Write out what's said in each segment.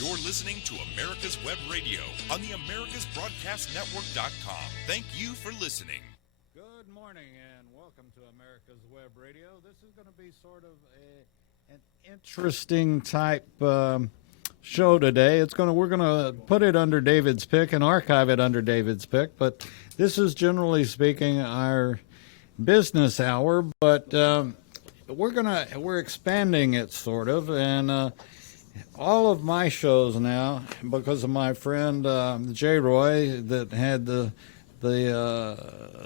You're listening to America's Web Radio on the AmericasBroadcastNetwork.com. Thank you for listening. Good morning and welcome to America's Web Radio. This is going to be sort of an interesting type show today. We're going to put it under David's pick and archive it under David's pick, but this is generally speaking our business hour, but we're expanding it sort of, and all of my shows now, because of my friend J. Roy that had the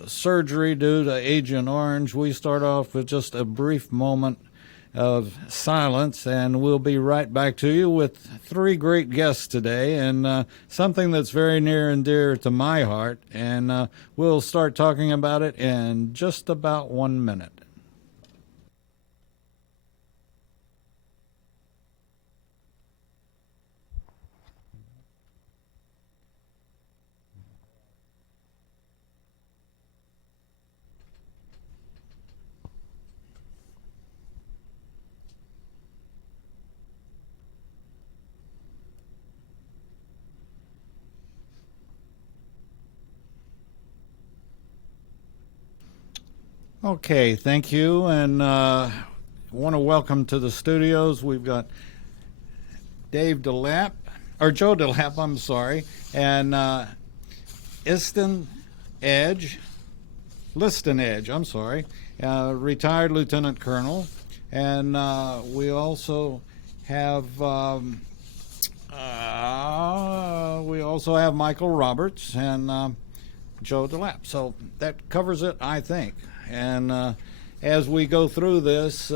surgery due to Agent Orange, we start off with just a brief moment of silence, and we'll be right back to you with three great guests today, and something that's very near and dear to my heart, and we'll start talking about it in just about 1 minute. Okay, thank you, and I want to welcome to the studios. We've got Joe DeLapp, I'm sorry, and Liston Edge, retired Lieutenant Colonel, and we also have Michael Roberts and Joe DeLapp. So that covers it, I think. And as we go through this,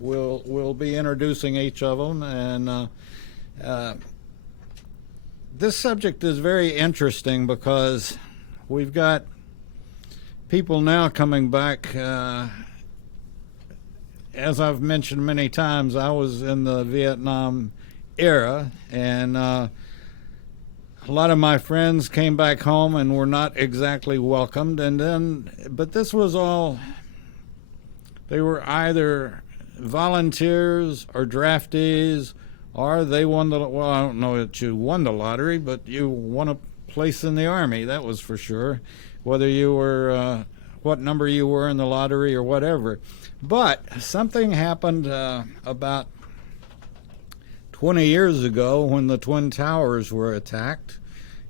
we'll be introducing each of them. And this subject is very interesting because we've got people now coming back. As I've mentioned many times, I was in the Vietnam era, and a lot of my friends came back home and were not exactly welcomed. But this was all, they were either volunteers or draftees, or they won I don't know that you won the lottery, but you won a place in the Army, that was for sure, whether you were, what number you were in the lottery or whatever. But something happened about 20 years ago when the Twin Towers were attacked,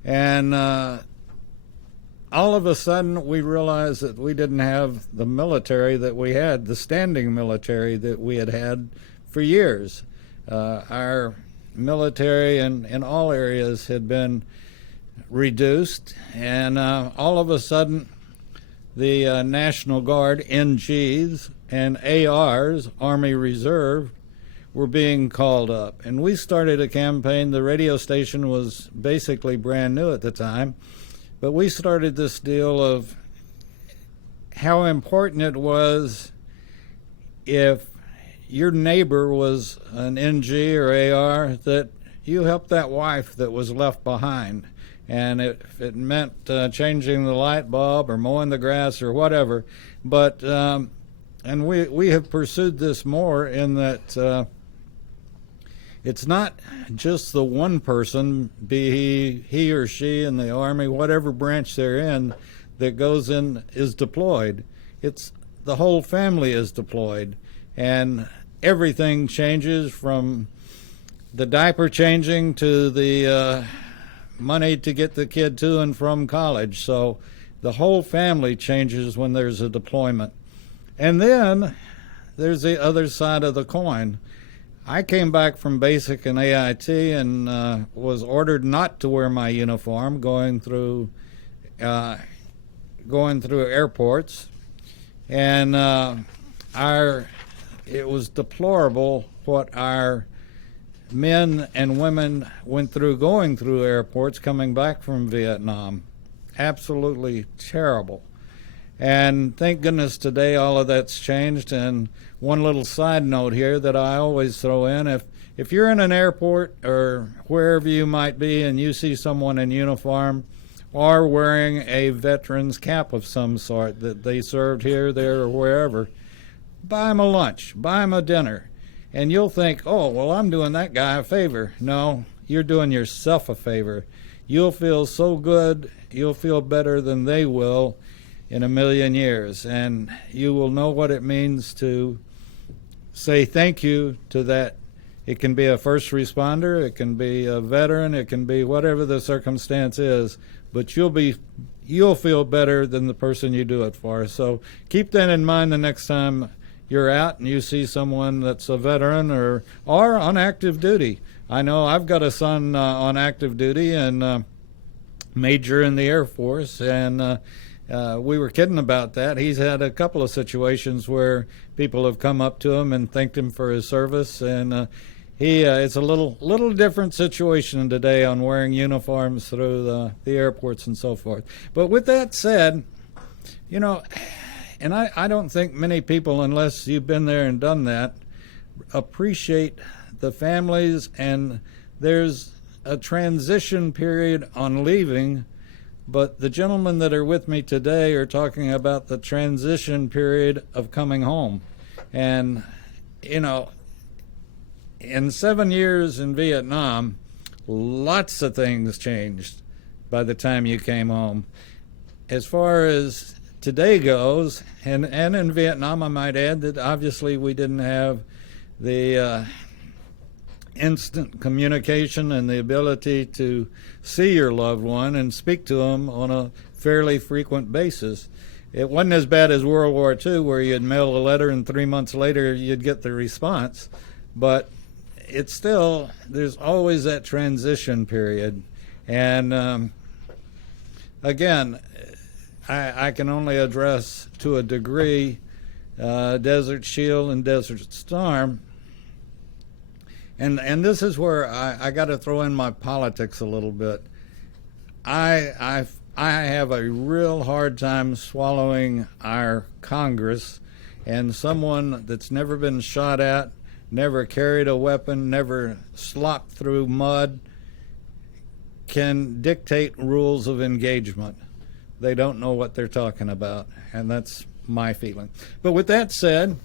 and all of a sudden we realized that we didn't have the military that we had, the standing military that we had had for years. Our military in all areas had been reduced, and all of a sudden the National Guard, NGs, and ARs, Army Reserve, were being called up. And we started a campaign. The radio station was basically brand new at the time, but we started this deal of how important it was if your neighbor was an NG or AR that you helped that wife that was left behind. And if it meant changing the light bulb or mowing the grass or whatever. But and we have pursued this more in that it's not just the one person, be he or she in the Army, whatever branch they're in, that goes in, is deployed. It's the whole family is deployed. And everything changes from the diaper changing to the money to get the kid to and from college. So the whole family changes when there's a deployment. And then there's the other side of the coin. I came back from basic and AIT and was ordered not to wear my uniform going through airports, and it was deplorable what our men and women went through going through airports coming back from Vietnam. Absolutely terrible. And thank goodness today all of that's changed. And one little side note here that I always throw in, if you're in an airport or wherever you might be and you see someone in uniform or wearing a veteran's cap of some sort that they served here, there, or wherever, buy them a lunch, buy them a dinner. And you'll think, oh, well, I'm doing that guy a favor. No, you're doing yourself a favor. You'll feel so good, you'll feel better than they will in a million years. And you will know what it means to say thank you to that. It can be a first responder, it can be a veteran, it can be whatever the circumstance is, but you'll feel better than the person you do it for. So keep that in mind the next time you're out and you see someone that's a veteran or on active duty. I know I've got a son on active duty and major in the Air Force, and we were kidding about that. He's had a couple of situations where people have come up to him and thanked him for his service, and it's a little different situation today on wearing uniforms through the airports and so forth. But with that said, you know, and I don't think many people, unless you've been there and done that, appreciate the families, and there's a transition period on leaving, but the gentlemen that are with me today are talking about the transition period of coming home. And, you know, in 7 years in Vietnam, lots of things changed by the time you came home. As far as today goes, and in Vietnam, I might add that obviously we didn't have the instant communication and the ability to see your loved one and speak to them on a fairly frequent basis. It wasn't as bad as World War II, where you'd mail a letter and 3 months later you'd get the response, but it's still, there's always that transition period. And again, I can only address to a degree Desert Shield and Desert Storm. And this is where I got to throw in my politics a little bit. I have a real hard time swallowing our Congress and someone that's never been shot at, never carried a weapon, never slopped through mud, can dictate rules of engagement. They don't know what they're talking about, and that's my feeling. But with that said,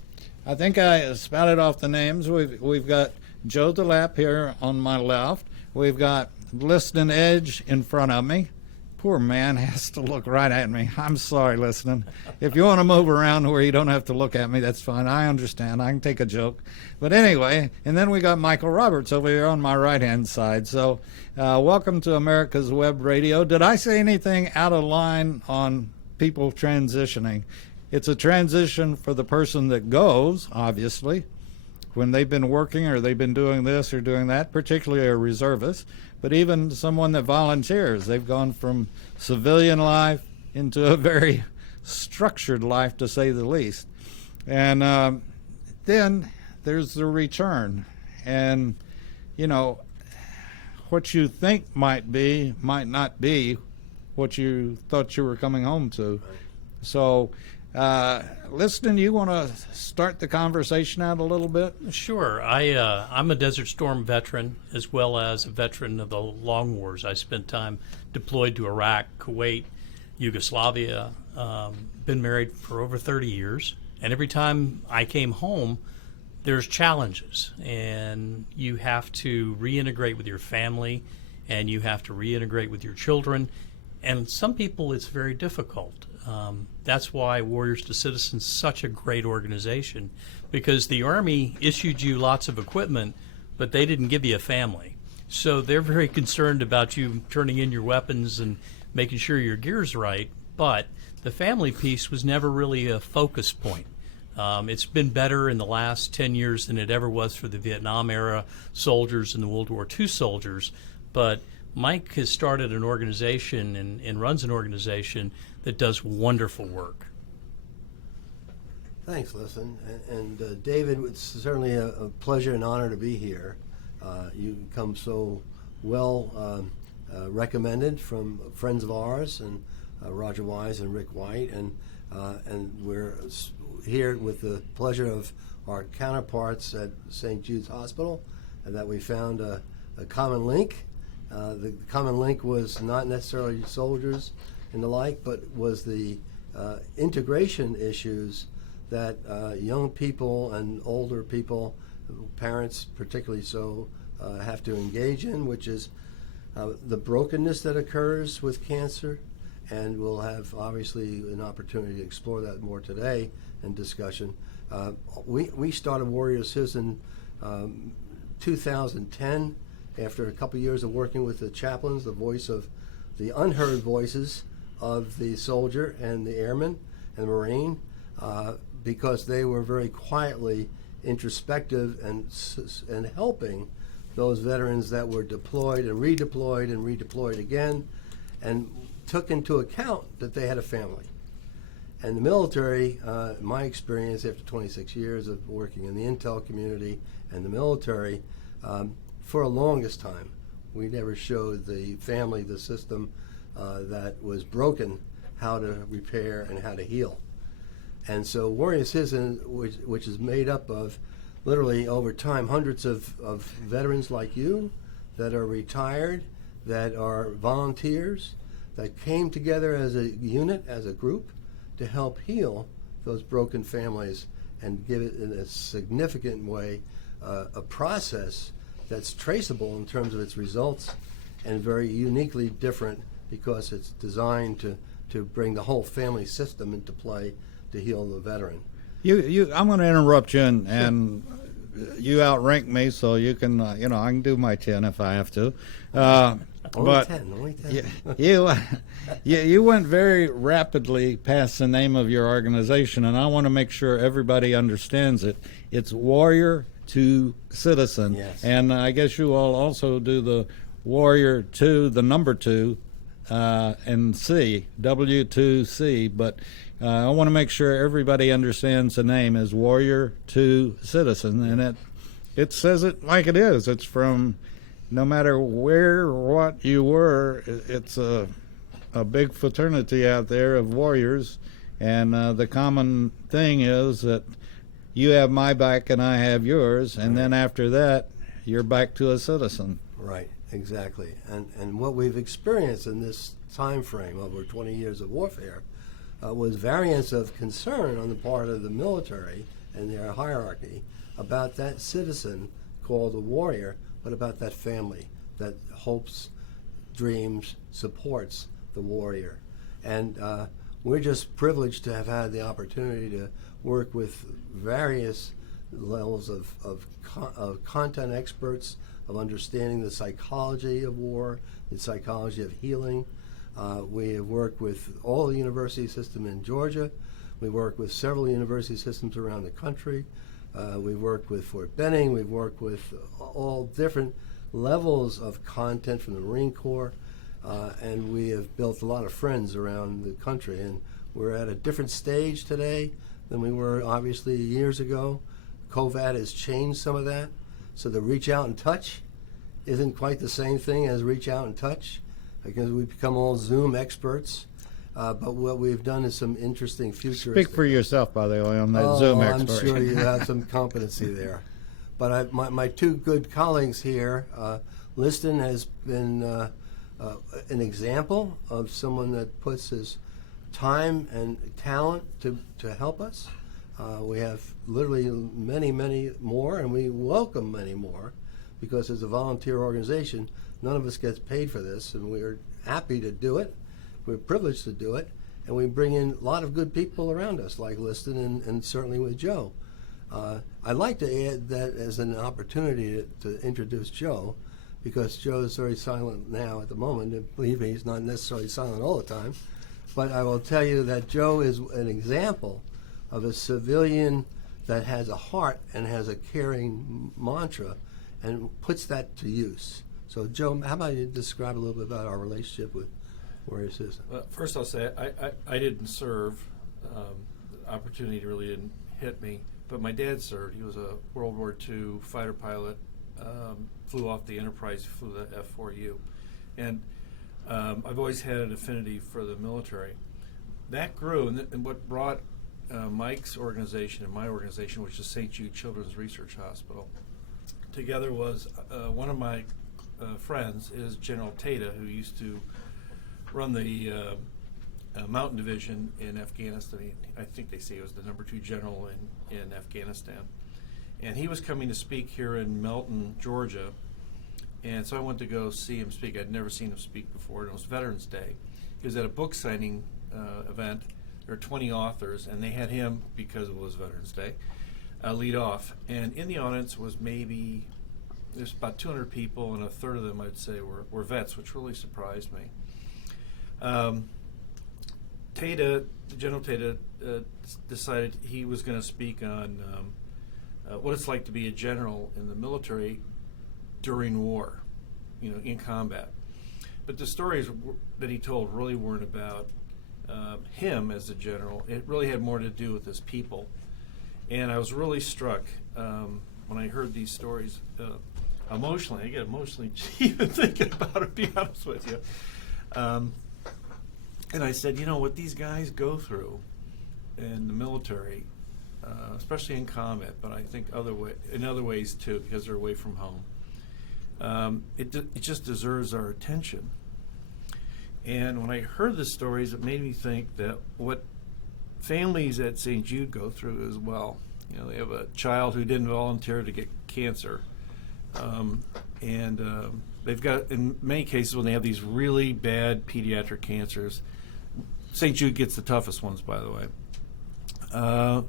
I think I spouted off the names. We've got Joe DeLapp here on my left. We've got Listening Edge in front of me. Poor man has to look right at me. I'm sorry, Listening. If you want to move around where you don't have to look at me, that's fine. I understand. I can take a joke. But anyway, and then we got Michael Roberts over here on my right-hand side. So welcome to America's Web Radio. Did I say anything out of line on people transitioning? It's a transition for the person that goes, obviously, when they've been working or they've been doing this or doing that, particularly a reservist, but even someone that volunteers. They've gone from civilian life into a very structured life, to say the least. And then there's the return. And, you know, what you think might be might not be what you thought you were coming home to. So, Listening, you want to start the conversation out a little bit? Sure. I'm a Desert Storm veteran, as well as a veteran of the long wars. I spent time deployed to Iraq, Kuwait, Yugoslavia, been married for over 30 years. And every time I came home, there's challenges. And you have to reintegrate with your family, and you have to reintegrate with your children. And some people, it's very difficult. That's why Warriors to Citizens is such a great organization, because the Army issued you lots of equipment, but they didn't give you a family. So they're very concerned about you turning in your weapons and making sure your gear's right, but the family piece was never really a focus point. It's been better in the last 10 years than it ever was for the Vietnam era soldiers and the World War II soldiers, but Mike has started an organization and runs an organization that does wonderful work. Thanks, Listen. And David, it's certainly a pleasure and honor to be here. You come so well recommended from friends of ours, and Roger Wise and Rick White, and we're here with the pleasure of our counterparts at St. Jude's Hospital, and that we found a common link. The common link was not necessarily soldiers and the like, but was the integration issues that young people and older people parents particularly so have to engage in, which is the brokenness that occurs with cancer. And we'll have obviously an opportunity to explore that more today in discussion. We started Warrior Citizen 2010 after a couple years of working with the chaplains, the voice of the unheard voices of the soldier and the airman and the Marine, because they were very quietly introspective and helping those veterans that were deployed and redeployed again, and took into account that they had a family. And the military, my experience after 26 years of working in the intel community and the military, for the longest time, we never showed the family, the system that was broken, how to repair and how to heal. And so Warrior Citizen, which is made up of literally over time hundreds of veterans like you that are retired, that are volunteers, that came together as a unit, as a group, to help heal those broken families and give it in a significant way a process that's traceable in terms of its results and very uniquely different because it's designed to bring the whole family system into play to heal the veteran. I'm going to interrupt you, and you outrank me, so you can, I can do my 10 if I have to. Only 10. You went very rapidly past the name of your organization, and I want to make sure everybody understands it. It's Warrior to Citizen. Yes. And I guess you all also do the Warrior to the number 2 and C, W2C, but I want to make sure everybody understands the name is Warrior to Citizen, and it says it like it is. It's from no matter where or what you were, it's a big fraternity out there of warriors, and the common thing is that you have my back and I have yours, and then after that, you're back to a citizen. Right, exactly. And what we've experienced in this time frame, over 20 years of warfare, was variants of concern on the part of the military and their hierarchy about that citizen called a warrior, but about that family that hopes, dreams, supports the warrior. And we're just privileged to have had the opportunity to work with various levels of content experts, of understanding the psychology of war, the psychology of healing. We have worked with all the university system in Georgia. We work with several university systems around the country. We've worked with Fort Benning. We've worked with all different levels of content from the Marine Corps. And we have built a lot of friends around the country. And we're at a different stage today than we were obviously years ago. COVID has changed some of that. So the reach out and touch isn't quite the same thing as reach out and touch, because we've become all Zoom experts. But what we've done is some interesting futuristic. Speak for yourself, by the way, on that Zoom expert. I'm sure you have some competency there. But my two good colleagues here, Liston has been an example of someone that puts his time and talent to help us. We have literally many, many more, and we welcome many more, because as a volunteer organization, none of us gets paid for this, and we're happy to do it. We're privileged to do it, and we bring in a lot of good people around us, like Liston and certainly with Joe. I'd like to add that as an opportunity to introduce Joe, because Joe is very silent now at the moment, and believe me, he's not necessarily silent all the time. But I will tell you that Joe is an example of a civilian that has a heart and has a caring mantra and puts that to use. So, Joe, how about you describe a little bit about our relationship with Warrior Citizen? Well, first I'll say I didn't serve. The opportunity really didn't hit me. But my dad served. He was a World War II fighter pilot, flew off the Enterprise, flew the F-4U. And I've always had an affinity for the military. That grew, and what brought Mike's organization and my organization, which is St. Jude Children's Research Hospital, together was one of my friends is General Tata, who used to run the Mountain Division in Afghanistan. I think they say he was the number 2 general in Afghanistan. And he was coming to speak here in Melton, Georgia. And so I went to go see him speak. I'd never seen him speak before, and it was Veterans Day. He was at a book signing event. There were 20 authors, and they had him, because it was Veterans Day, lead off. And in the audience was there's about 200 people, and a third of them, I'd say, were vets, which really surprised me. General Tata decided he was going to speak on what it's like to be a general in the military during war, in combat. But the stories that he told really weren't about him as a general. It really had more to do with his people. And I was really struck when I heard these stories emotionally. I get emotionally even thinking about it, to be honest with you. And I said, what these guys go through in the military, especially in combat, but I think in other ways too, because they're away from home, it just deserves our attention. And when I heard the stories, it made me think that what families at St. Jude go through as well. They have a child who didn't volunteer to get cancer. They've got, in many cases, when they have these really bad pediatric cancers, St. Jude gets the toughest ones, by the way.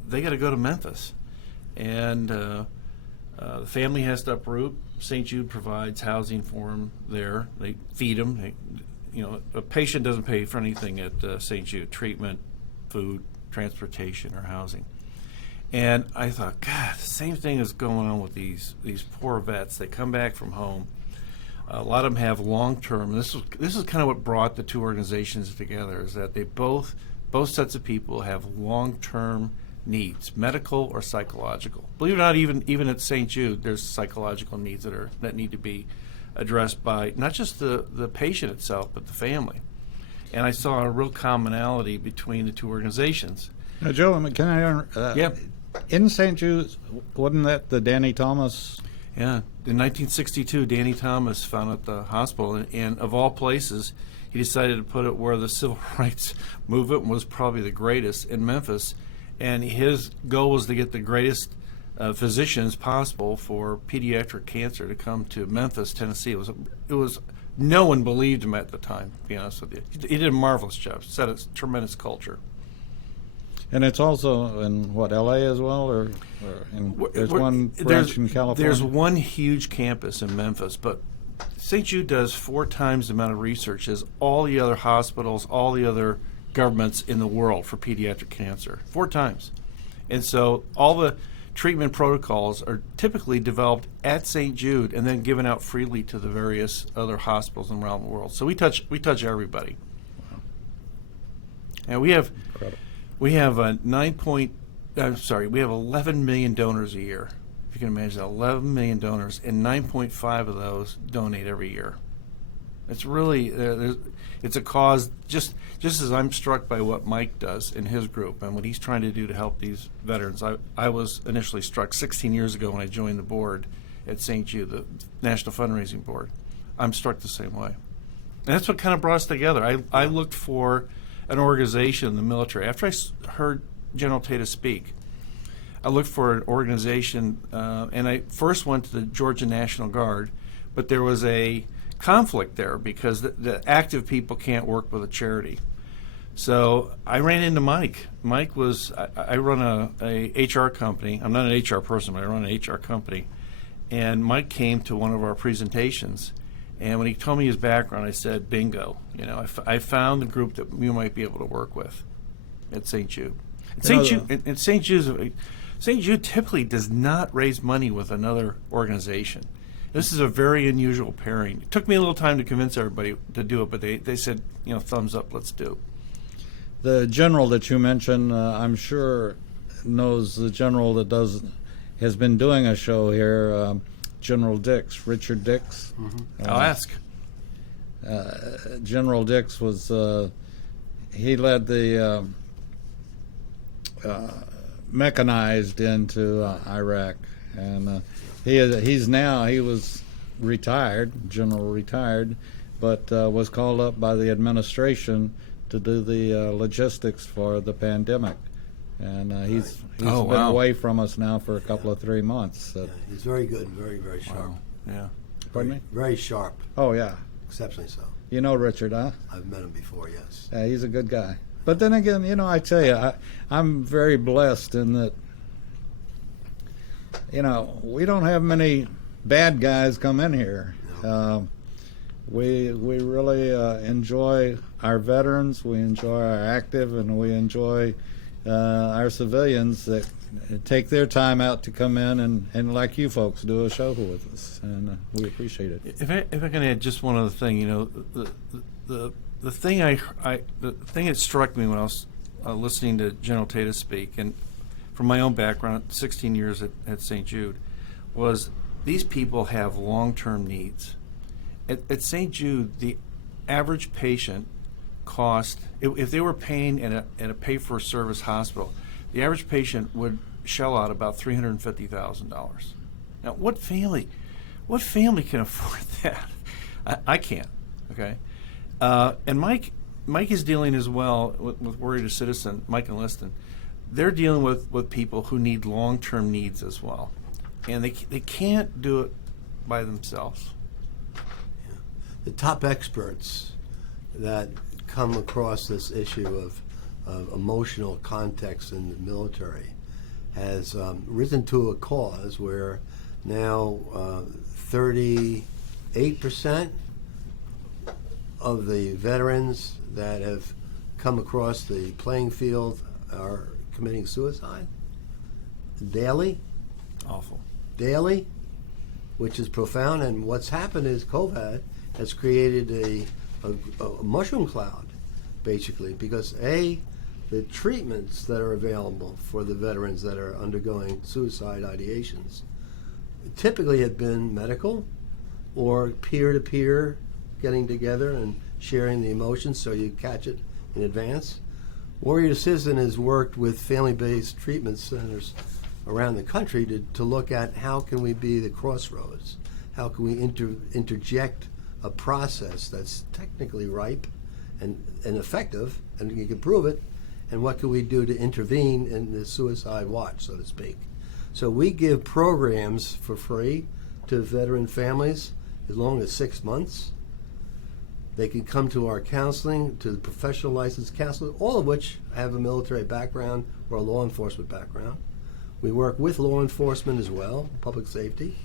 They got to go to Memphis. And the family has to uproot. St. Jude provides housing for them there. They feed them. A patient doesn't pay for anything at St. Jude: treatment, food, transportation, or housing. And I thought, God, the same thing is going on with these poor vets. They come back from home. A lot of them have long-term. This is kind of what brought the two organizations together, is that they both sets of people have long-term needs, medical or psychological. Believe it or not, even at St. Jude, there's psychological needs that need to be addressed by not just the patient itself, but the family. And I saw a real commonality between the two organizations. Now, Joe, can I? Yeah. In St. Jude, wasn't that the Danny Thomas? Yeah. In 1962, Danny Thomas founded the hospital, and of all places, he decided to put it where the civil rights movement was probably the greatest, in Memphis. And his goal was to get the greatest physicians possible for pediatric cancer to come to Memphis, Tennessee. It was no one believed him at the time, to be honest with you. He did a marvelous job, set a tremendous culture. And it's also in L.A. as well, or there's one branch in California? There's one huge campus in Memphis, but St. Jude does 4 times the amount of research as all the other hospitals, all the other governments in the world for pediatric cancer. 4 times. And so all the treatment protocols are typically developed at St. Jude and then given out freely to the various other hospitals around the world. So we touch everybody. Wow. And we have Incredible. we have 11 million donors a year. If you can imagine that, 11 million donors, and 9.5 of those donate every year. It's really it's a cause. Just as I'm struck by what Mike does in his group and what he's trying to do to help these veterans. I was initially struck 16 years ago when I joined the board at St. Jude, the National Fundraising Board. I'm struck the same way, and that's what kind of brought us together. I looked for an organization in the military. After I heard General Tata speak, I looked for an organization, and I first went to the Georgia National Guard, but there was a conflict there because the active people can't work with a charity. So I ran into Mike. Mike was, I run a HR company. I'm not an HR person, but I run an HR company. And Mike came to one of our presentations, and when he told me his background, I said, bingo. I found the group that you might be able to work with at St. Jude. St. Jude typically does not raise money with another organization. This is a very unusual pairing. It took me a little time to convince everybody to do it, but they said, thumbs up, let's do. The general that you mentioned, I'm sure knows the general that has been doing a show here, General Dix, Richard Dix. Mm-hmm. I'll ask. General Dix was, he led the mechanized into Iraq, and he was retired, general retired, but was called up by the administration to do the logistics for the pandemic. And he's Oh, been wow. away from us now for a couple of 3 months. Yeah, he's very good, very, very sharp. Wow. Yeah. Pardon me? Very sharp, Oh, yeah. exceptionally so. You know Richard, huh? I've met him before, yes. Yeah, he's a good guy. But then again, I tell you, I'm very blessed in that, we don't have many bad guys come in here. We really enjoy our veterans, we enjoy our active, and we enjoy our civilians that take their time out to come in and like you folks, do a show with us, and we appreciate it. If I can add just one other thing, the thing the thing that struck me when I was listening to General Tata speak, and from my own background, 16 years at St. Jude, was these people have long-term needs. At St. Jude, the average patient cost, if they were paying at a pay-for-service hospital, the average patient would shell out about $350,000. Now, what family can afford that? I can't. Okay, and Mike is dealing as well with Warrior Citizen, Mike and Liston. They're dealing with people who need long-term needs as well, and they can't do it by themselves. The top experts that come across this issue of emotional context in the military has risen to a cause where now 38% of the veterans that have come across the playing field are committing suicide daily, Awful. which is profound. And what's happened is COVID has created a mushroom cloud, basically, because the treatments that are available for the veterans that are undergoing suicide ideations typically have been medical or peer-to-peer, getting together and sharing the emotions so you catch it in advance. Warrior Citizen has worked with family-based treatment centers around the country to look at how can we be the crossroads, how can we interject a process that's technically ripe and effective, and you can prove it, and what can we do to intervene in the suicide watch, so to speak. So we give programs for free to veteran families as long as 6 months. They can come to our counseling, to the professional licensed counselors, all of which have a military background or a law enforcement background. We work with law enforcement as well, public safety.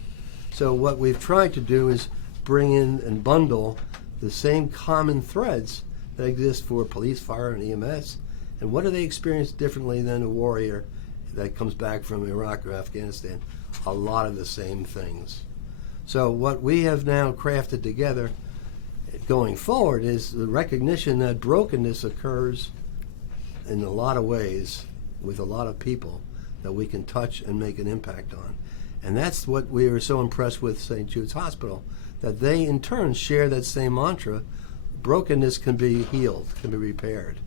So what we've tried to do is bring in and bundle the same common threads that exist for police, fire, and EMS. And what do they experience differently than a warrior that comes back from Iraq or Afghanistan? A lot of the same things. So what we have now crafted together going forward is the recognition that brokenness occurs in a lot of ways with a lot of people that we can touch and make an impact on. And that's what we were so impressed with St. Jude's Hospital, that they in turn share that same mantra: brokenness can be healed, can be repaired.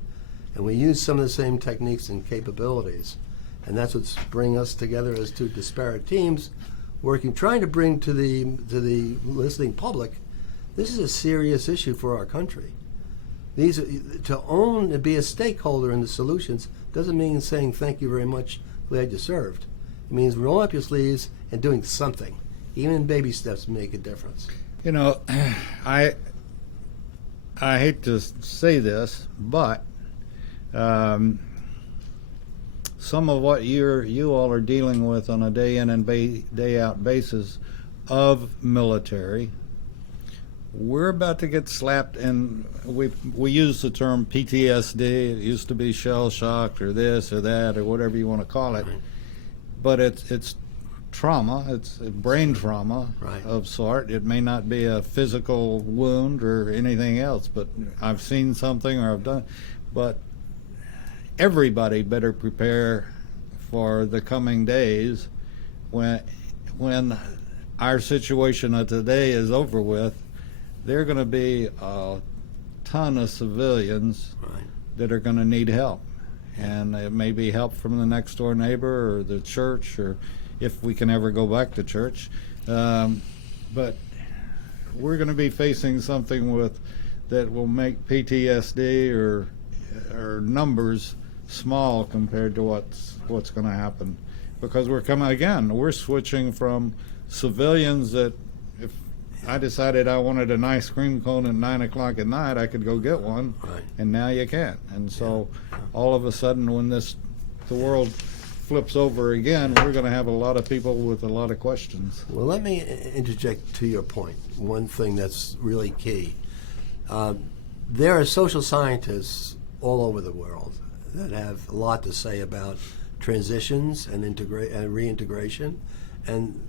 And we use some of the same techniques and capabilities. And that's what's bringing us together as two disparate teams, working, trying to bring to the listening public, this is a serious issue for our country. To own and be a stakeholder in the solutions doesn't mean saying thank you very much, glad you served. It means rolling up your sleeves and doing something. Even baby steps make a difference. I hate to say this, but some of what you all are dealing with on a day in and day out basis of military, we're about to get slapped, and we use the term PTSD. It used to be shell shocked or this or that or whatever you want to call it, but it's trauma. It's brain trauma of sort. It may not be a physical wound or anything else, but I've seen something or I've done. But everybody better prepare for the coming days when our situation of today is over with. There are going to be a ton of civilians that are going to need help. And it may be help from the next door neighbor or the church, or if we can ever go back to church. But we're going to be facing something that will make PTSD or numbers small compared to what's going to happen, because we're switching from civilians that if I decided I wanted an ice cream cone at 9 o'clock at night, I could go get one, Right. and now you can't. And so all of a sudden, when the world flips over again, we're going to have a lot of people with a lot of questions. Well, let me interject to your point. One thing that's really key. There are social scientists all over the world that have a lot to say about transitions and reintegration and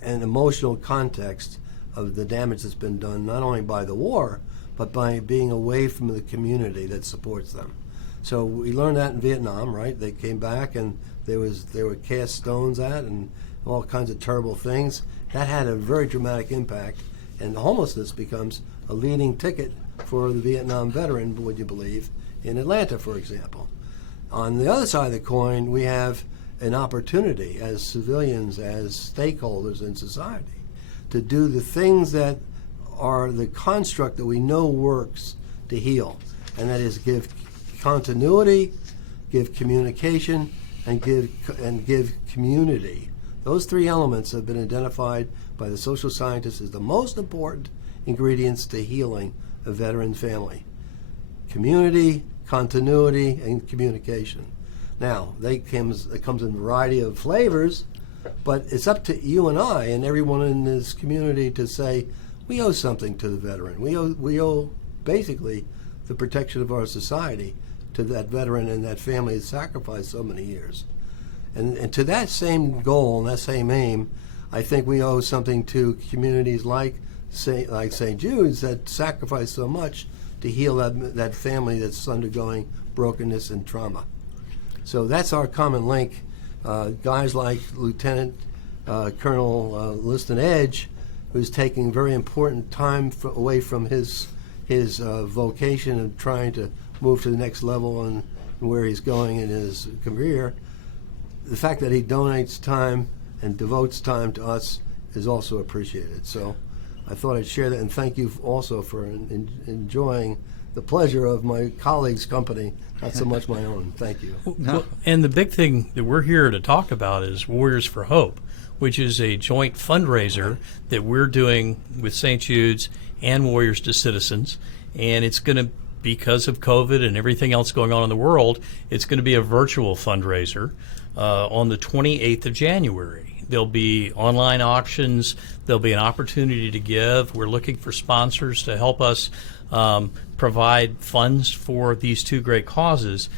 emotional context of the damage that's been done not only by the war, but by being away from the community that supports them. So we learned that in Vietnam, right? They came back and they were cast stones at and all kinds of terrible things. That had a very dramatic impact, and homelessness becomes a leading ticket for the Vietnam veteran, would you believe, in Atlanta, for example. On the other side of the coin, we have an opportunity as civilians, as stakeholders in society, to do the things that are the construct that we know works to heal, and that is give continuity, give communication, and give community. Those three elements have been identified by the social scientists as the most important ingredients to healing a veteran family. Community, continuity, and communication. Now, it comes in a variety of flavors, but it's up to you and I and everyone in this community to say, we owe something to the veteran. We owe basically the protection of our society to that veteran and that family that sacrificed so many years. And to that same goal and that same aim, I think we owe something to communities like St. Jude's that sacrificed so much to heal that family that's undergoing brokenness and trauma. So that's our common link. Guys like Lieutenant Colonel Liston Edge, who's taking very important time away from his vocation and trying to move to the next level and where he's going in his career. The fact that he donates time and devotes time to us is also appreciated. So I thought I'd share that, and thank you also for enjoying the pleasure of my colleagues' company, not so much my own. Thank you. Well, and the big thing that we're here to talk about is Warriors for Hope, which is a joint fundraiser that we're doing with St. Jude's and Warriors to Citizens. And it's going to, because of COVID and everything else going on in the world, it's going to be a virtual fundraiser on the 28th of January. There'll be online auctions. There'll be an opportunity to give. We're looking for sponsors to help us provide funds for these two great causes.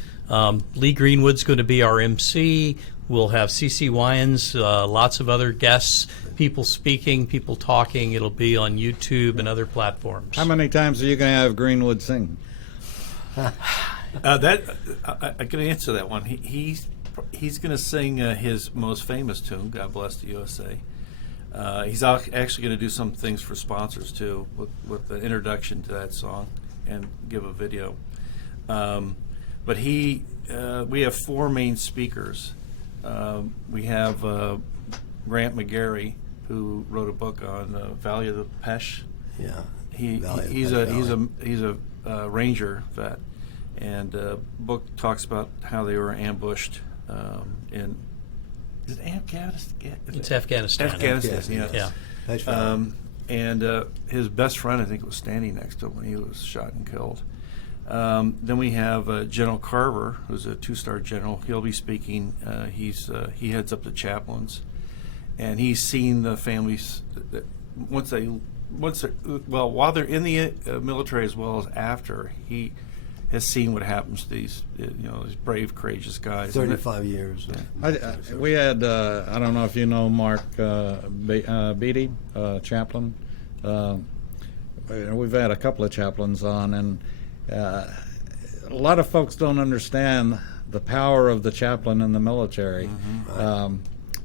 Lee Greenwood's going to be our MC. We'll have C.C. Wyans, lots of other guests, people speaking, people talking. It'll be on YouTube and other platforms. How many times are you going to have Greenwood sing? I can answer that one. He's going to sing his most famous tune, "God Bless the USA." He's actually going to do some things for sponsors too, with the introduction to that song, and give a video. But we have four main speakers. We have Grant McGarry, who wrote a book on Valley of the Pesh. Yeah. He's a Ranger vet, and book talks about how they were ambushed in. Is it Afghanistan? It's Afghanistan. Afghanistan, Yeah. And his best friend, I think, was standing next to him when he was shot and killed. Then we have General Carver, who's a two-star general. He'll be speaking. He heads up the chaplains, and he's seen the families while they're in the military as well as after. He has seen what happens to these brave, courageous guys. 35 years. We had, I don't know if you know Mark Beatty, chaplain. We've had a couple of chaplains on, and a lot of folks don't understand the power of the chaplain in the military. Mm-hmm.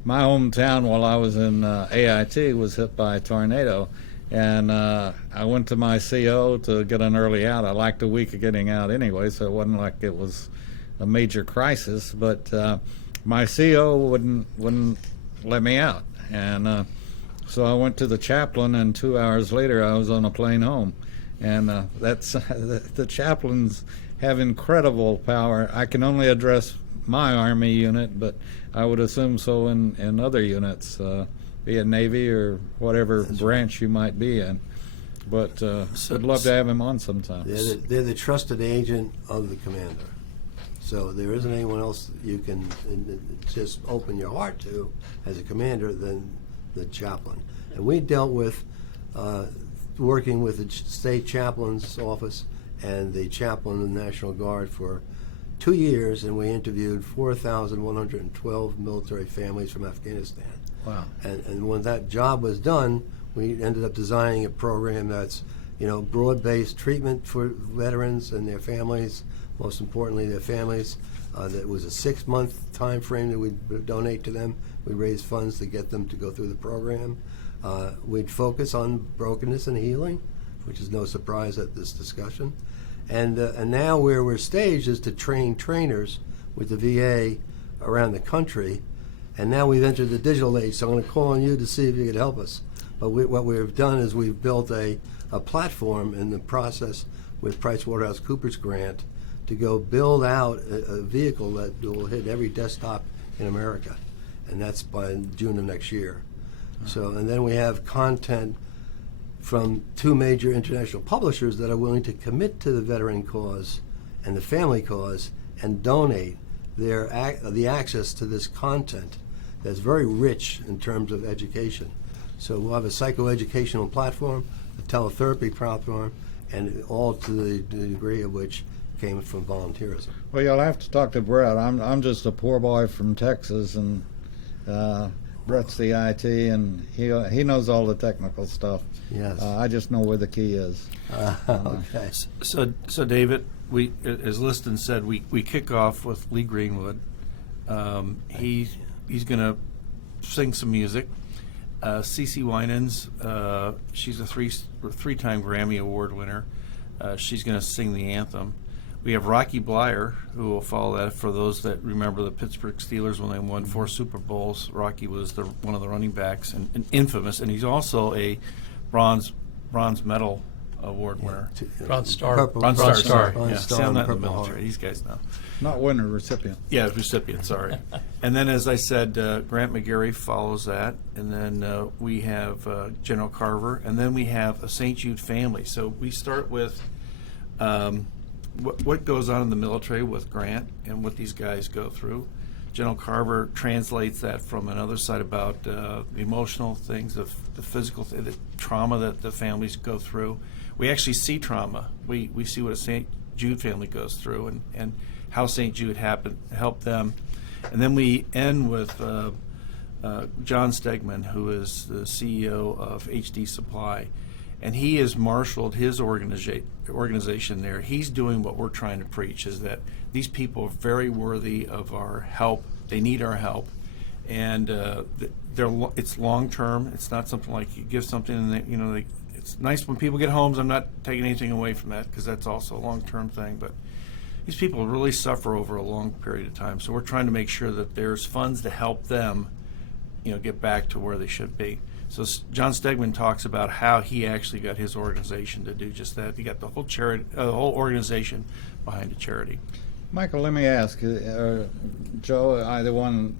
My hometown, while I was in AIT, was hit by a tornado. And I went to my CO to get an early out. I liked a week of getting out anyway, so it wasn't like it was a major crisis. But my CO wouldn't let me out, and so I went to the chaplain. And 2 hours later, I was on a plane home. And that's the chaplains have incredible power. I can only address my Army unit, but I would assume so in other units, be it Navy or whatever branch you might be in. But I'd love to have him on sometime. They're the trusted agent of the commander. So there isn't anyone else you can just open your heart to as a commander than the chaplain. And we dealt with working with the state chaplain's office and the chaplain of the National Guard for 2 years, and we interviewed 4,112 military families from Afghanistan. Wow. And when that job was done, we ended up designing a program that's, broad-based treatment for veterans and their families, most importantly their families. That was a 6-month time frame that we'd donate to them. We raised funds to get them to go through the program. We'd focus on brokenness and healing, which is no surprise at this discussion. And now where we're staged is to train trainers with the VA around the country. And now we've entered the digital age, so I'm going to call on you to see if you could help us. But what we've done is we've built a platform in the process with PricewaterhouseCoopers grant to go build out a vehicle that will hit every desktop in America. And that's by June of next year. So, and then we have content from 2 major international publishers that are willing to commit to the veteran cause and the family cause and donate the access to this content that's very rich in terms of education. So we'll have a psychoeducational platform, a teletherapy platform, and all to the degree of which came from volunteerism. Well, you'll have to talk to Brett. I'm just a poor boy from Texas, and Brett's the IT, and he knows all the technical stuff. Yes. I just know where the key is. Okay. So David, we, as Liston said, we kick off with Lee Greenwood. He's going to sing some music. Cece Winans, she's a three-time Grammy Award winner. She's going to sing the anthem. We have Rocky Blyer, who will follow that. For those that remember the Pittsburgh Steelers when they won 4 Super Bowls, Rocky was one of the running backs and infamous, and he's also a bronze medal award winner. Bronze Star. Bronze Star. Bronze Yeah. Star See, I'm and not in the Purple military. Heart. These guys know. Not winner, recipient. Yeah, recipient, sorry. And then, as I said, Grant McGarry follows that. And then we have General Carver. And then we have a St. Jude family. So we start with what goes on in the military with Grant and what these guys go through. General Carver translates that from another side about the emotional things, the physical, the trauma that the families go through. We actually see trauma. We see what a St. Jude family goes through and how St. Jude helped them. And then we end with John Stegman, who is the CEO of HD Supply. And he has marshaled his organization there. He's doing what we're trying to preach, is that these people are very worthy of our help. They need our help. And it's long-term. It's not something like you give something and it's nice when people get homes. I'm not taking anything away from that because that's also a long-term thing. But these people really suffer over a long period of time. So we're trying to make sure that there's funds to help them, get back to where they should be. So John Stegman talks about how he actually got his organization to do just that. He got the whole whole organization behind a charity. Michael, let me ask, Joe, either one,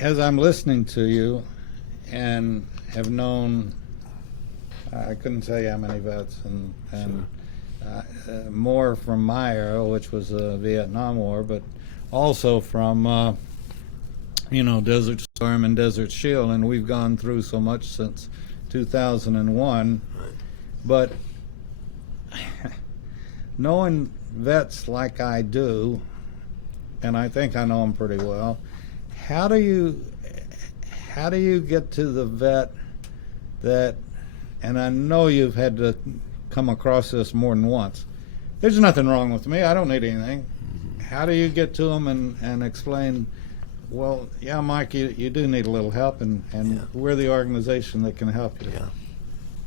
as I'm listening to you and have known, I couldn't tell you how many vets, and more from my era, which was the Vietnam War, but also from Desert Storm and Desert Shield, and we've gone through so much since 2001. Right. But knowing vets like I do, and I think I know them pretty well, how do you get to the vet that, and I know you've had to come across this more than once, there's nothing wrong with me, I don't need anything. How do you get to them and explain, well, yeah, Mike, you do need a little help, and we're the organization that can help you. Yeah.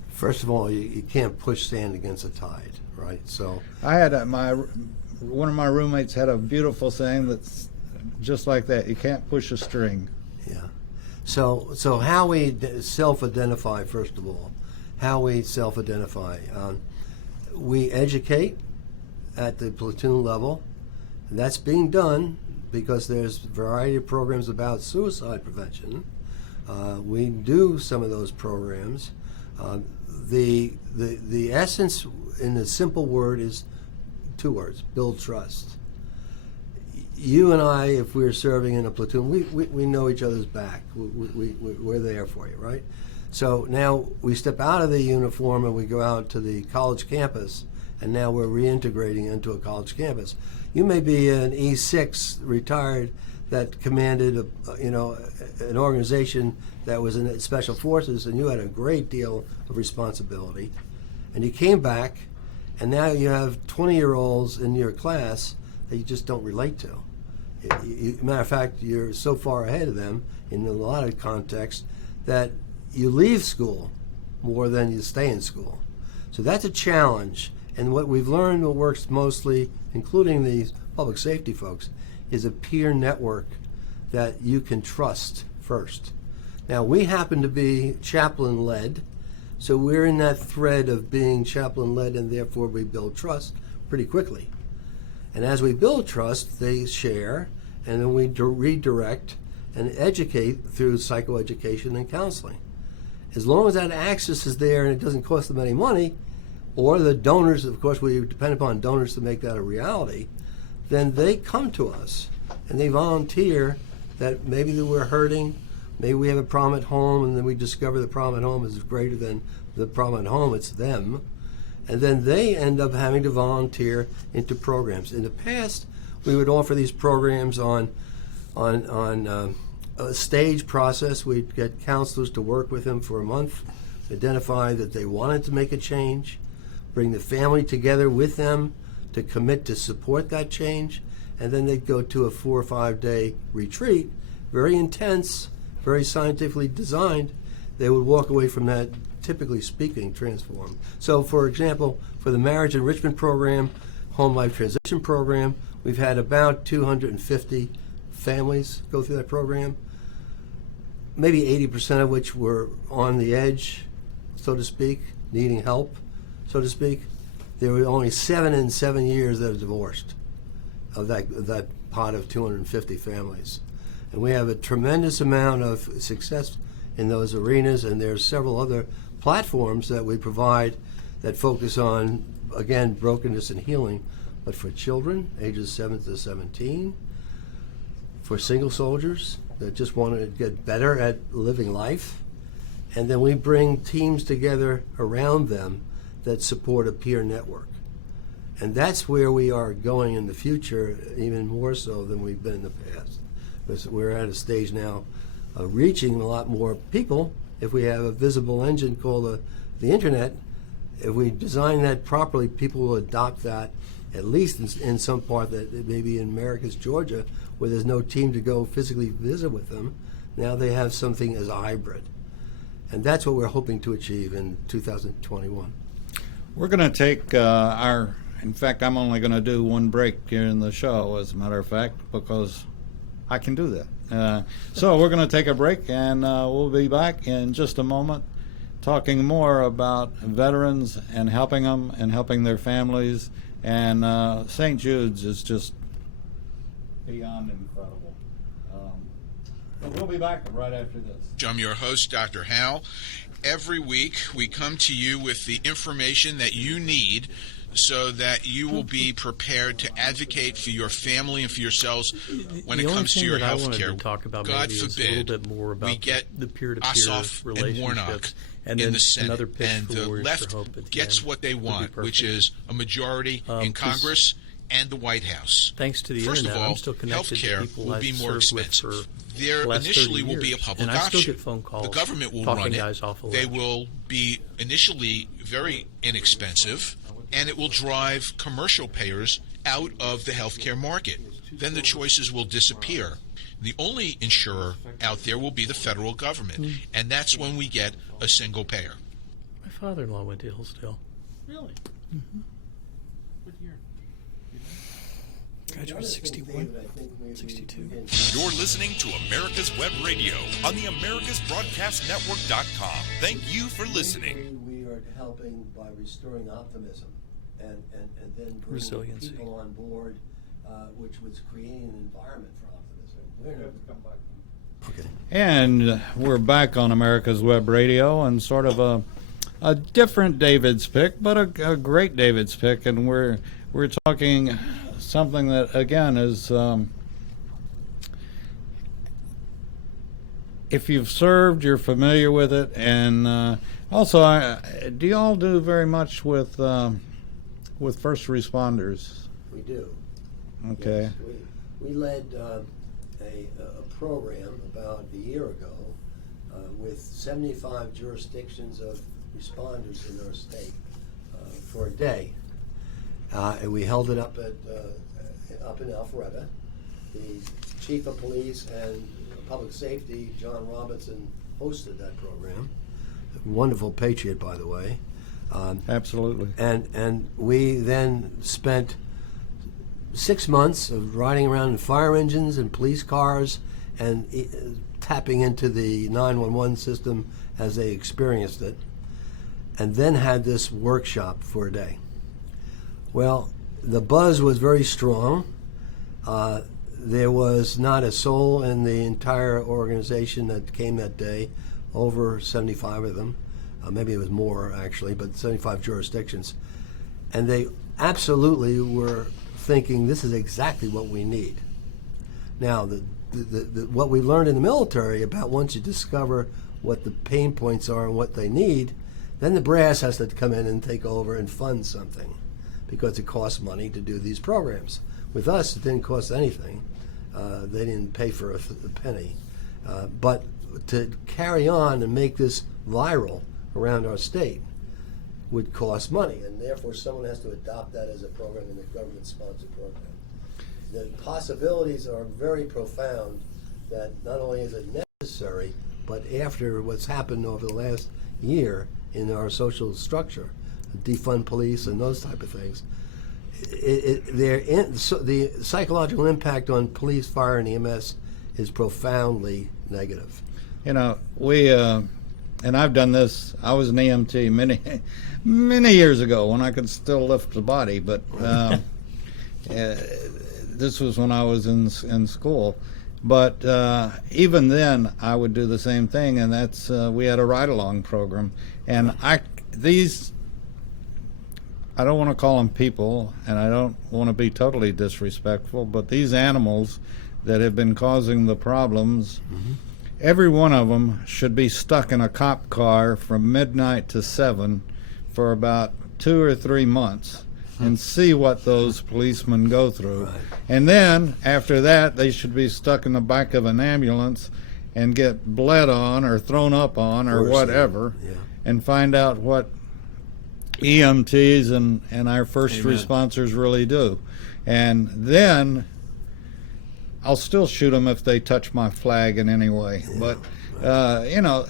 First of all, you can't push sand against a tide, right? So I had one of my roommates had a beautiful saying that's just like that. You can't push a string. yeah. So how we self-identify, first of all, how we self-identify. We educate at the platoon level. That's being done because there's a variety of programs about suicide prevention. We do some of those programs. The essence in a simple word is 2 words: build trust. You and I, if we're serving in a platoon, we know each other's back. We're there for you, right? So now we step out of the uniform and we go out to the college campus, and now we're reintegrating into a college campus. You may be an E6 retired that commanded an organization that was in special forces, and you had a great deal of responsibility, and you came back, and now you have 20-year-olds in your class that you just don't relate to. Matter of fact, you're so far ahead of them in a lot of contexts that you leave school more than you stay in school. So that's a challenge. And what we've learned, what works mostly, including the public safety folks, is a peer network that you can trust first. Now, we happen to be chaplain-led, so we're in that thread of being chaplain-led, and therefore we build trust pretty quickly. And as we build trust, they share, and then we redirect and educate through psychoeducation and counseling. As long as that access is there and it doesn't cost them any money, or the donors, of course, we depend upon donors to make that a reality, then they come to us and they volunteer that maybe that we're hurting, maybe we have a problem at home, and then we discover the problem at home is greater than the problem at home, it's them. And then they end up having to volunteer into programs. In the past, we would offer these programs on a stage process. We'd get counselors to work with them for a month, identify that they wanted to make a change, bring the family together with them to commit to support that change, and then they'd go to a 4 or 5 day retreat, very intense, very scientifically designed. They would walk away from that, typically speaking, transformed. So, for example, for the marriage enrichment program, home life transition program, we've had about 250 families go through that program, maybe 80% of which were on the edge, so to speak, needing help, so to speak. There were only 7 in 7 years that are divorced of that pot of 250 families. And we have a tremendous amount of success in those arenas, and there's several other platforms that we provide that focus on, again, brokenness and healing, but for children ages 7 to 17, for single soldiers that just want to get better at living life, and then we bring teams together around them that support a peer network. And that's where we are going in the future, even more so than we've been in the past. Because we're at a stage now of reaching a lot more people. If we have a visible engine called the internet, if we design that properly, people will adopt that, at least in some part that maybe in America's Georgia, where there's no team to go physically visit with them. Now they have something as a hybrid. And that's what we're hoping to achieve in 2021. We're going to take in fact, I'm only going to do one break here in the show, as a matter of fact, because I can do that. So we're going to take a break, and we'll be back in just a moment talking more about veterans and helping them and helping their families. And St. Jude's is just beyond incredible. But we'll be back right after this. I'm your host, Dr. Hal. Every week we come to you with the information that you need so that you will be prepared to advocate for your family and for yourselves when it comes to your health care. God forbid we get the Ossoff and Warnock in the Senate, and the left gets what they want, which is a majority in Congress and the White House. Thanks to the First internet, of all, I'm still connected health care to people will be I've more served with expensive. for There the last initially 30 will be a years, public and I still option. get phone calls The government will talking run it. guys off They election. will be initially very inexpensive, and it will drive commercial payers out of the healthcare market. Then the choices will disappear. The only insurer out there will be the federal government, and that's when we get a single payer. My father-in-law went to Hillsdale. Really? What year? Graduated 61, 62. You're listening to America's Web Radio on the AmericasBroadcastNetwork.com. Thank you for listening. We are are helping by restoring optimism and then bringing Resiliency. people on board, which was creating an environment for optimism. Okay. And we're back on America's Web Radio, and sort of a different David's pick, but a great David's pick, and we're talking something that again is if you've served, you're familiar with it, and also, do you all do very much with first responders? We do. Okay. Yes, we led a program about a year ago with 75 jurisdictions of responders in our state for a day, and we held it up up in Alpharetta. The chief of police and public safety, John Robinson, hosted that program. Wonderful patriot, by the way. Absolutely. And we then spent 6 months of riding around in fire engines and police cars and tapping into the 911 system as they experienced it, and then had this workshop for a day. Well, the buzz was very strong. There was not a soul in the entire organization that came that day, over 75 of them. Maybe it was more, actually, but 75 jurisdictions. And they absolutely were thinking this is exactly what we need. Now, what we learned in the military about once you discover what the pain points are and what they need, then the brass has to come in and take over and fund something because it costs money to do these programs. With us, it didn't cost anything. They didn't pay for a penny. But to carry on and make this viral around our state would cost money, and therefore someone has to adopt that as a program in a government-sponsored program. The possibilities are very profound that not only is it necessary, but after what's happened over the last year in our social structure, defund police and those type of things, the psychological impact on police, fire, and EMS is profoundly negative. You know, we, and I've done this, I was an EMT many years ago when I could still lift the body, but this was when I was in school. But even then, I would do the same thing, and that's, we had a ride-along program. And I don't want to call them people, and I don't want to be totally disrespectful, but these animals that have been causing the problems, every one of them should be stuck in a cop car from midnight to 7 for about 2 or 3 months and see what those policemen go through. Right. And then, after that, they should be stuck in the back of an ambulance and get bled on or thrown up on or Worse, whatever, yeah. and find out what EMTs and our first Amen. responders really do. And then I'll still shoot them if they touch my flag in any way. Yeah, But, you know,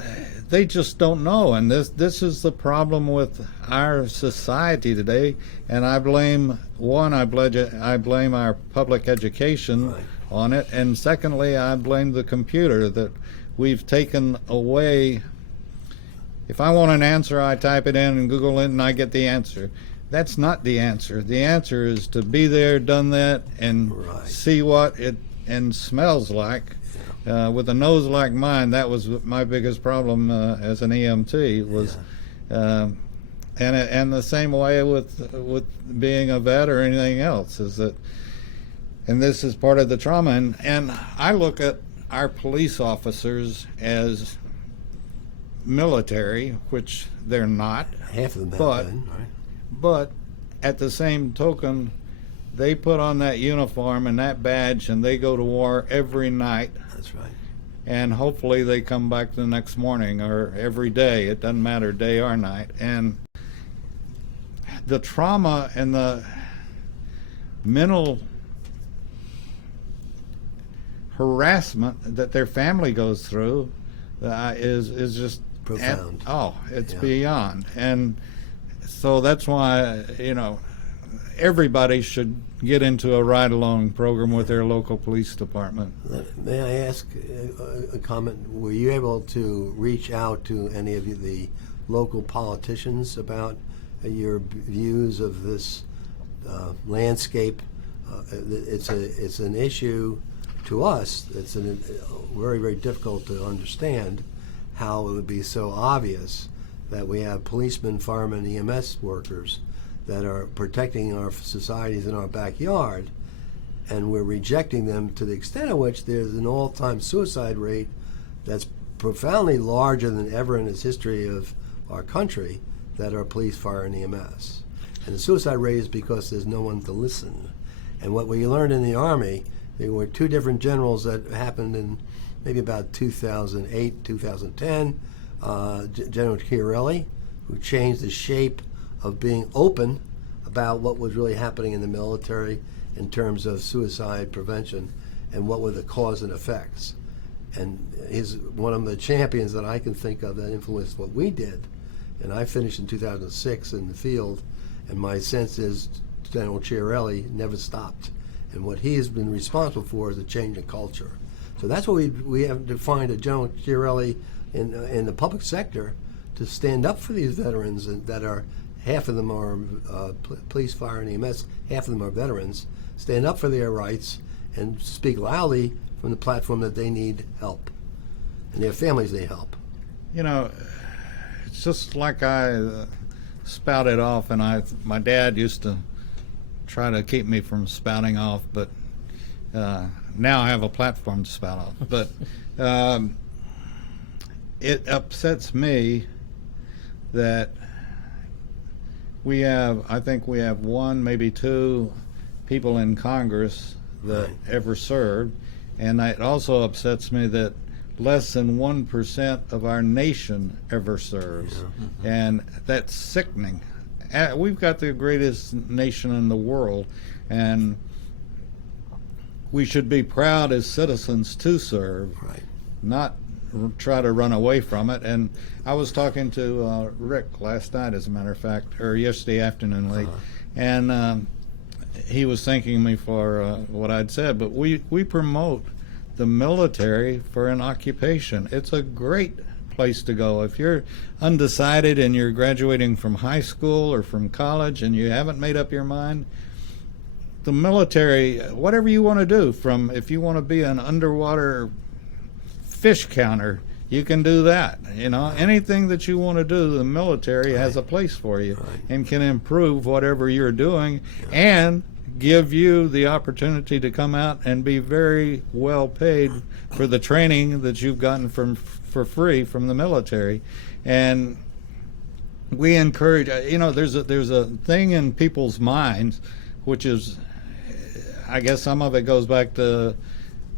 they just don't know. And this is the problem with our society today. And I blame, one, I blame our public education Right. on it. And secondly, I blame the computer that we've taken away. If I want an answer, I type it in and Google it and I get the answer. That's not the answer. The answer is to be there, done that, and Right. see what it and smells like. With a nose like mine, that was my biggest problem as an EMT. Was, and the same way with being a vet or anything else is that, and this is part of the trauma. And I look at our police officers as military, which they're not. Half of them have But- been, right? But at the same token, they put on that uniform and that badge and they go to war every night, That's right. and hopefully they come back the next morning or every day. It doesn't matter day or night. And the trauma and the mental harassment that their family goes through is just Profound. it's Yeah. beyond. And so that's why, you know, everybody should get into a ride-along program with their local police department. May I ask a comment? Were you able to reach out to any of the local politicians about your views of this landscape? It's an issue to us. It's very, very difficult to understand how it would be so obvious that we have policemen, firemen, EMS workers that are protecting our societies in our backyard, and we're rejecting them to the extent of which there's an all-time suicide rate that's profoundly larger than ever in its history of our country that are police, fire, and EMS. And the suicide rate is because there's no one to listen. And what we learned in the Army, there were two different generals that happened in maybe about 2008, 2010. General Chiarelli, who changed the shape of being open about what was really happening in the military in terms of suicide prevention and what were the cause and effects. And he's one of the champions that I can think of that influenced what we did. And I finished in 2006 in the field, and my sense is General Chiarelli never stopped. And what he has been responsible for is a change in culture. So that's what we have defined a General Chiarelli in the public sector to stand up for these veterans, and that are half of them are police, fire, and EMS. Half of them are veterans. Stand up for their rights and speak loudly from the platform that they need help, and their families need help. You know, it's just like I spouted off, and my dad used to try to keep me from spouting off, but now I have a platform to spout off. But it upsets me that I think we have one, maybe two people in Congress that ever served, and it also upsets me that less than 1% of our nation ever serves. Yeah. And that's sickening. We've got the greatest nation in the world, and we should be proud as citizens to serve, not try to run away from it. And I was talking to Rick last night, as a matter of fact, or yesterday afternoon late, and he was thanking me for what I'd said. But we promote the military for an occupation. It's a great place to go. If you're undecided and you're graduating from high school or from college and you haven't made up your mind, the military, whatever you want to do, from if you want to be an underwater fish counter, you can do that. You know, anything that you want to do, the military has a place for you and can improve whatever you're doing and give you the opportunity to come out and be very well paid for the training that you've gotten for free from the military. And we encourage, you know, there's a thing in people's minds, which is, I guess some of it goes back to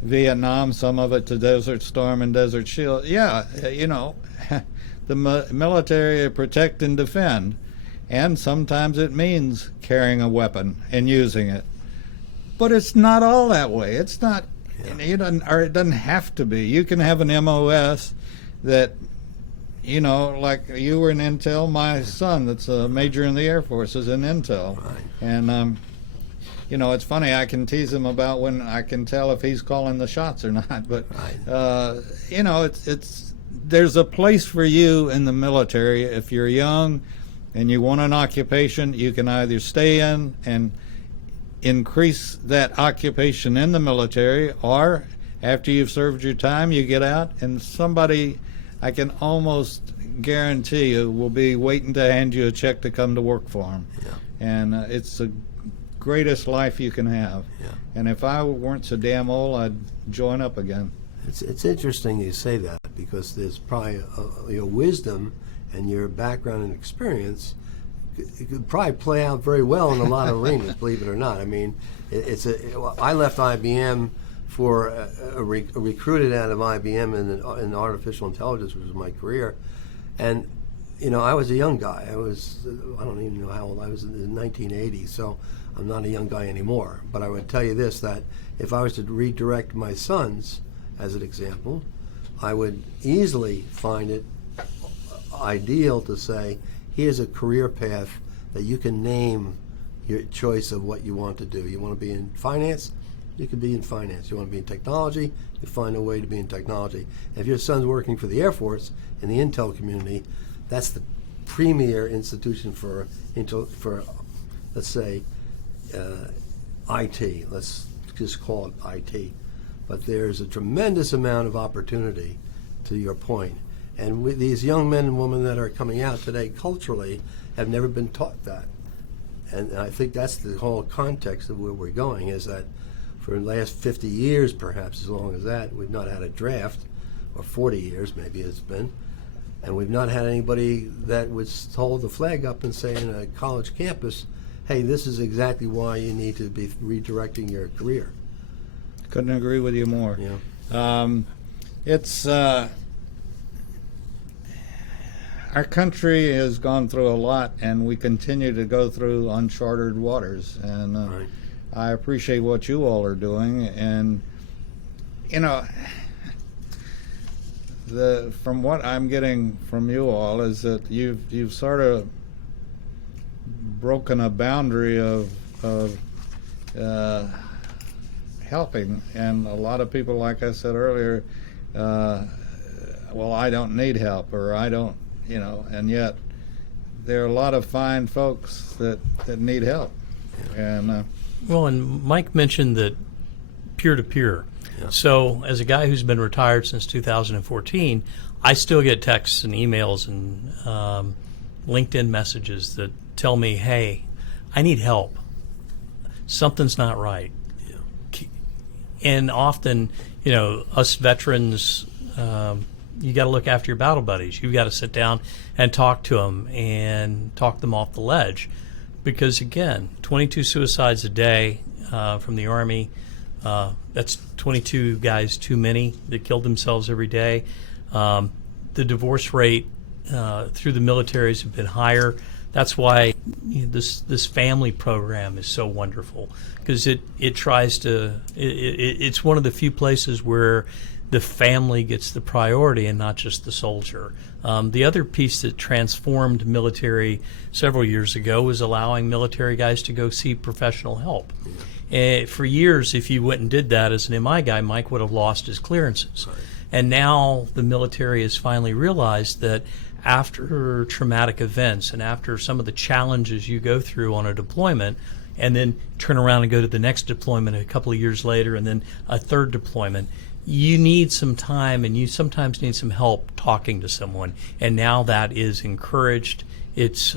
Vietnam, some of it to Desert Storm and Desert Shield. Yeah, you know, the military protect and defend, and sometimes it means carrying a weapon and using it. But it's not all that way. It's not, it doesn't have to be. You can have an MOS that, you know, like you were in Intel. My son, that's a major in the Air Force, is in Intel. And, you know, it's funny, I can tease him about when I can tell if he's calling the shots or not. But, you know, there's a place for you in the military. If you're young and you want an occupation, you can either stay in and increase that occupation in the military, or after you've served your time, you get out, and somebody, I can almost guarantee you, will be waiting to hand you a check to come to work for them. And it's the greatest life you can have. And if I weren't so damn old, I'd join up again. It's interesting you say that, because there's probably your wisdom and your background and experience. It could probably play out very well in a lot of arenas, believe it or not. I mean, I left IBM for recruited out of IBM in artificial intelligence, which was my career. And, you know, I was a young guy. I don't even know how old I was in 1980, so I'm not a young guy anymore. But I would tell you this, that if I was to redirect my sons, as an example, I would easily find it ideal to say, here's a career path that you can name your choice of what you want to do. You want to be in finance, you can be in finance. You want to be in technology, you find a way to be in technology. If your son's working for the Air Force in the Intel community, that's premier institution for let's say, IT. Let's just call it IT. But there's a tremendous amount of opportunity, to your point. And these young men and women that are coming out today culturally have never been taught that. And I think that's the whole context of where we're going, is that for the last 50 years, perhaps as long as that, we've not had a draft, or 40 years maybe it's been, and we've not had anybody that would hold the flag up and say in a college campus, hey, this is exactly why you need to be redirecting your career. Couldn't agree with you more. Yeah. It's our country has gone through a lot, and we continue to go through uncharted waters. And Right. I appreciate what you all are doing. And you know, from what I'm getting from you all is that you've sort of broken a boundary of helping, and a lot of people, like I said earlier, well, I don't need help, or I don't, and yet there are a lot of fine folks that need help. And Well, and Mike mentioned that peer-to-peer. Yeah. So as a guy who's been retired since 2014, I still get texts and emails and LinkedIn messages that tell me, hey, I need help. Something's not right. And often, us veterans, you got to look after your battle buddies. You've got to sit down and talk to them and talk them off the ledge. Because, again, 22 suicides a day from the Army, that's 22 guys too many that killed themselves every day. The divorce rate through the militaries have been higher. That's why this family program is so wonderful, because it tries to it's one of the few places where the family gets the priority and not just the soldier. The other piece that transformed military several years ago was allowing military guys to go see professional help. For years, if you went and did that as an MI guy, Mike would have lost his clearances. Right. And now the military has finally realized that after traumatic events and after some of the challenges you go through on a deployment, and then turn around and go to the next deployment a couple of years later, and then a third deployment, you need some time, and you sometimes need some help talking to someone. And now that is encouraged. It's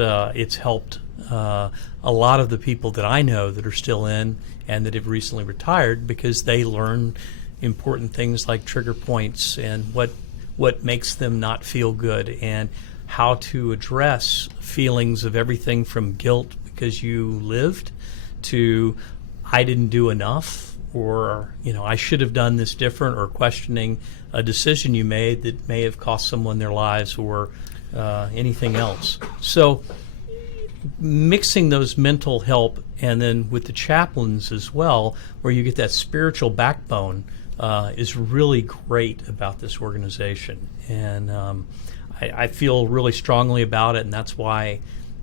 helped a lot of the people that I know that are still in and that have recently retired, because they learn important things like trigger points and what makes them not feel good, and how to address feelings of everything from guilt because you lived to I didn't do enough, or I should have done this different, or questioning a decision you made that may have cost someone their lives, or anything else. So mixing those mental help, and then with the chaplains as well, where you get that spiritual backbone, is really great about this organization. And I feel really strongly about it, and that's why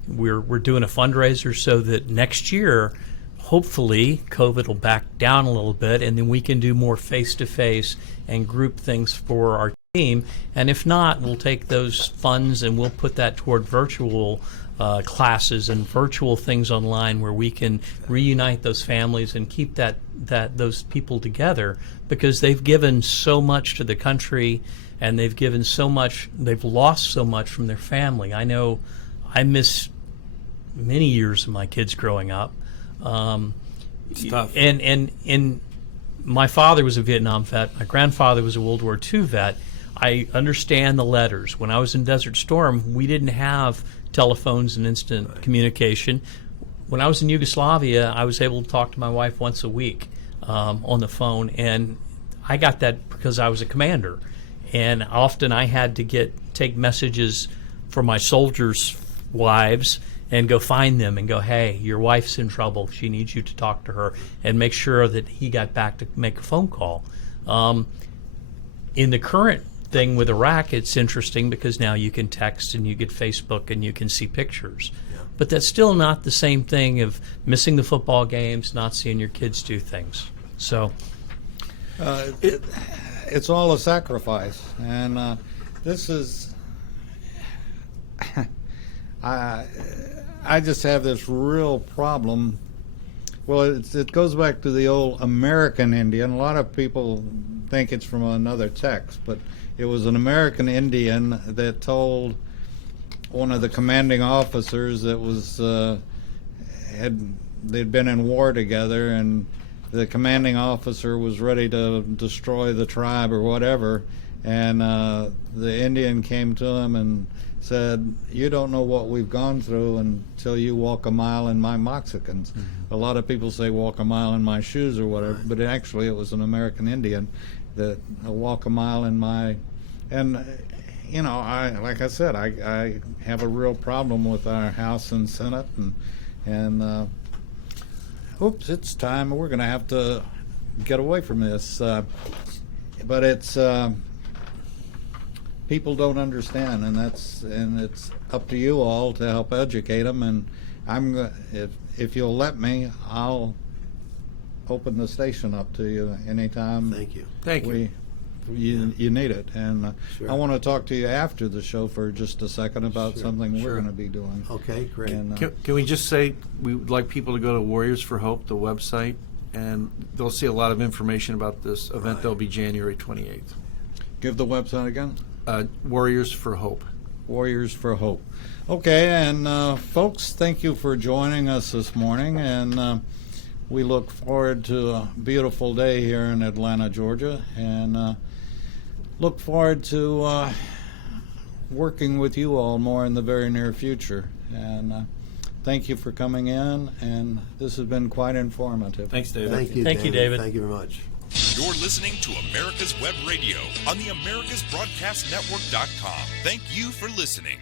we're doing a fundraiser, so that next year, hopefully, COVID will back down a little bit, and then we can do more face-to-face and group things for our team. And if not, we'll take those funds and we'll put that toward virtual classes and virtual things online, where we can reunite those families and keep those people together, because they've given so much to the country, and they've given so much, they've lost so much from their family. I know I miss many years of my kids growing up. It's tough. And my father was a Vietnam vet. My grandfather was a World War II vet. I understand the letters. When I was in Desert Storm, we didn't have telephones and instant communication. When I was in Yugoslavia, I was able to talk to my wife once a week on the phone, and I got that because I was a commander. And often I had to take messages for my soldiers' wives and go find them and go, hey, your wife's in trouble. She needs you to talk to her, and make sure that he got back to make a phone call. In the current thing with Iraq, it's interesting because now you can text and you get Facebook and you can see pictures. Yeah. But that's still not the same thing of missing the football games, not seeing your kids do things. So it's all a sacrifice, and this is I just have this real problem. Well, it goes back to the old American Indian. A lot of people think it's from another text, but it was an American Indian that told one of the commanding officers that was they'd been in war together, and the commanding officer was ready to destroy the tribe or whatever, and the Indian came to him and said, "You don't know what we've gone through until you walk a mile in my moccasins." A lot of people say walk a mile in my shoes or whatever, but actually it was an American Indian that walk a mile in my, and you know, like I said, I have a real problem with our House and Senate, and oops, it's time. We're going to have to get away from this, but it's people don't understand, and it's up to you all to help educate them. And if you'll let me, I'll open the station up to you anytime. Thank you. Thank you. You need it, and Sure. I want to talk to you after the show for just a second about Sure, something we're sure. going to be doing. Okay, great. And, Can we just say we would like people to go to Warriors for Hope, the website, and they'll see a lot of information about this event. Right. That'll be January 28th. give the website again. Warriors for Hope. Warriors for Hope. Okay, and folks, thank you for joining us this morning, and we look forward to a beautiful day here in Atlanta, Georgia, and look forward to working with you all more in the very near future. And thank you for coming in, and this has been quite informative. Thanks, David. Thank you, Thank you, David. Thank you very much. You're listening to America's Web Radio on the AmericasBroadcastNetwork.com. Thank you for listening.